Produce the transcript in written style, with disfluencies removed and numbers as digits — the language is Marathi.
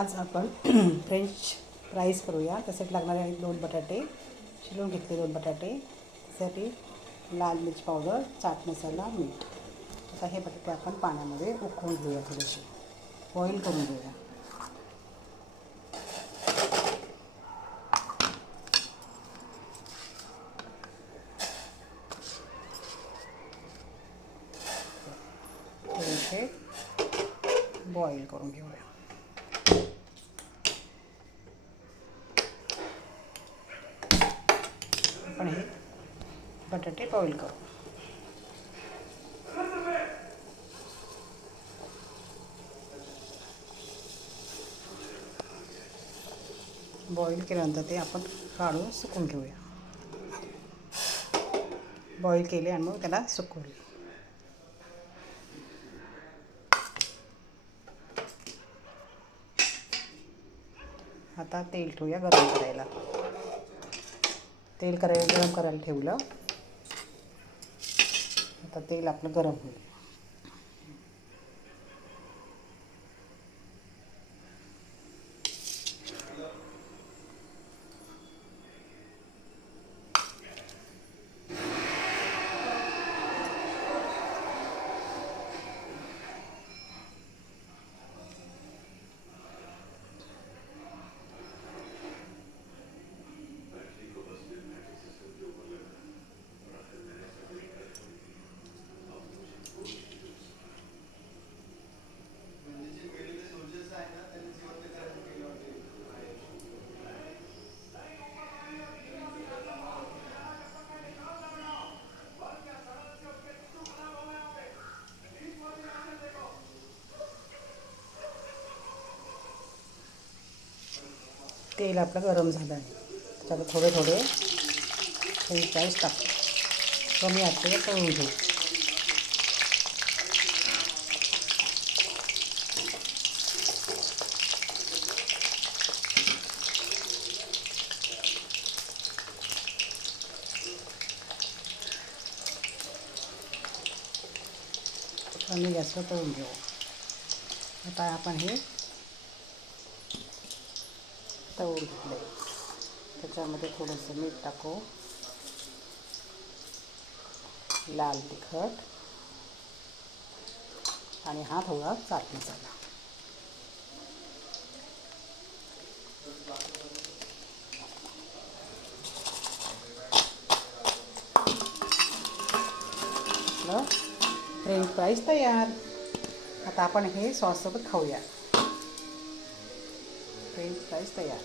आज आपण फ्रेंच फ्राईज करूया. त्यासाठी लागणारे आहेत 2 बटाटे, शिलून घेतले 2 बटाटे. त्यासाठी लाल मिरच पावडर, चाट मसाला, मीठ. आता हे बटाटे आपण पाण्यामध्ये उकळून घेऊया, थोडेसे बॉईल करून घेऊया. थोडेसे बॉईल करून घेऊया. आपण हे बटाटे बॉईल करू. बॉईल केल्यानंतर ते आपण काढून सुकून घेऊया. बॉईल केले आणि मग त्याला सुकवले. आता तेल ठेवूया गरम करायला. तेल गरम करायला ठेवलं. आता तेल आपलं गरम होईल. तेल आपलं गरम झालं आहे. त्याच्यात थोडे थोडे फ्रेंच फ्राईज टाकू. कमी आचेवर तळून घेऊ. कमी गॅसवर तळून घेऊ. आता आपण हे तळून घेतलं. त्याच्यामध्ये थोडंसं मीठ टाकू, लाल तिखट आणि हा थोडा चाट मसाला. फ्रेंच फ्राईज तयार. आता आपण हे सॉससोबत खाऊया. फ्रेंच फ्राईज तयार.